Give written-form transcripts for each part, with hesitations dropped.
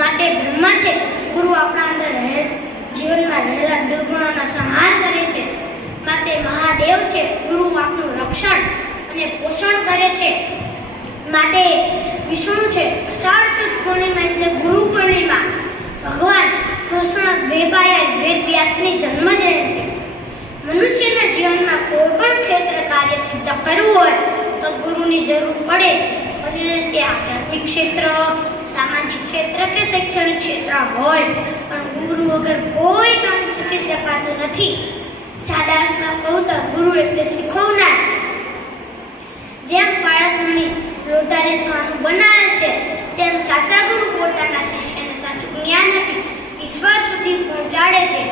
માટે બ્રહ્મા છે ગુરુ આપણા અંદર જીવનમાં રહેલા દુર્ગુણોનો સંહાર કરે છે. માટે મહાદેવ છે ગુરુ આપણું રક્ષણ અને પોષણ કરે છે. માટે વિષ્ણુ છે અષાઢ સુદ પૂર્ણિમા એટલે ગુરુ પૂર્ણિમા. ભગવાન કૃષ્ણ દ્વૈપાયન વેદ વ્યાસની જન્મ જયંતિ. મનુષ્યના જીવનમાં કોઈ પણ ક્ષેત્ર કાર્ય સિદ્ધ કરવું હોય તો ગુરુની જરૂર પડે. ભલે તે આધ્યાત્મિક ક્ષેત્ર, સામાજિક ક્ષેત્ર કે શૈક્ષણિક ક્ષેત્ર હોય, પણ ગુરુ વગર કોઈ કામ શીખી શકાતું નથી. સાદા અર્થમાં કહું તો ગુરુ એટલે શીખવનાર. જેમ પારસમણી લોટારે સોનું બનાવે છે તેમ સાચા ગુરુ પોતાના શિષ્યને સાચું જ્ઞાન આપી ઈશ્વર સુધી પહોંચાડે છે.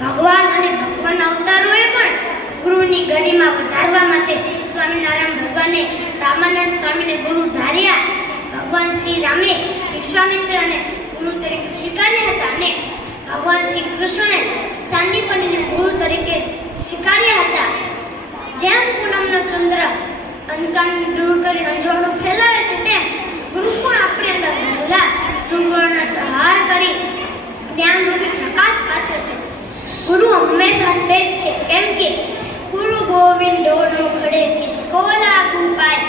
ભગવાન અને ભગવાન અવતારોએ પણ ગુરુની ગરિમા વધારવા માટે સ્વામિનારાયણ ભગવાને રામાનંદ સ્વામીને ગુરુ ધાર્યા. ભગવાન શ્રી રામે વિશ્વામિત્રને ગુરુ તરીકે સ્વીકાર્યા હતા અને ભગવાન શ્રી કૃષ્ણને સાંદીપનીને ગુરુ તરીકે સ્વીકાર્યા હતા. જેમ પૂનમનો ચંદ્ર અંધકારને દૂર કરી અંજવાળું ફેલાવે છે તેમ ગુરુ પણ આપણી અંદર રહેલા દુર્ગુણોનો સંહાર કરી જ્ઞાનરૂપી પ્રકાશ પાથરે છે. ગુરુ હંમેશા શ્રેષ્ઠ છે કેમ કે ગુરુ ગોવિંદો નો ખડે કિસકો લાગુ પાય.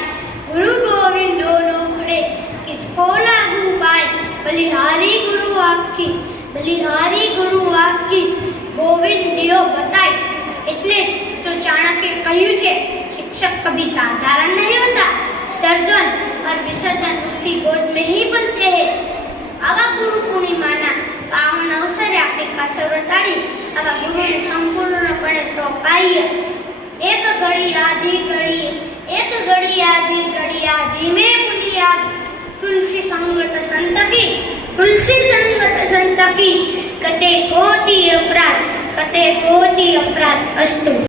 ગુરુ ગોવિંદો નો ખડે કિસકો લાગુ પાય. બલિહારી ગુરુ આપકી, બલિહારી ગુરુ આપકી ગોવિંદ દિયો બતાય. એટલે જ તો ચાણક્ય કહ્યું છે शिक्षक कभी साधारण नहीं होता, सर्जन और विसर्जन उसकी गोद में ही बनते हैं. आवा गुरु पूर्णिमाना पावन अवसरे આપણે કાસરતાડી આવા ગુરુને સંપૂર્ણપણે સોંપાઈએ. એક ઘડી આધી ઘડી, એક ઘડી આધી ઘડી આધી મેં પુનિયાદ. તુલસી સંગત સંતકી, તુલસી સંગત સંતકી. કતે કોટી અપરાધ, કતે કોટી અપરાધ. અસ્તુ.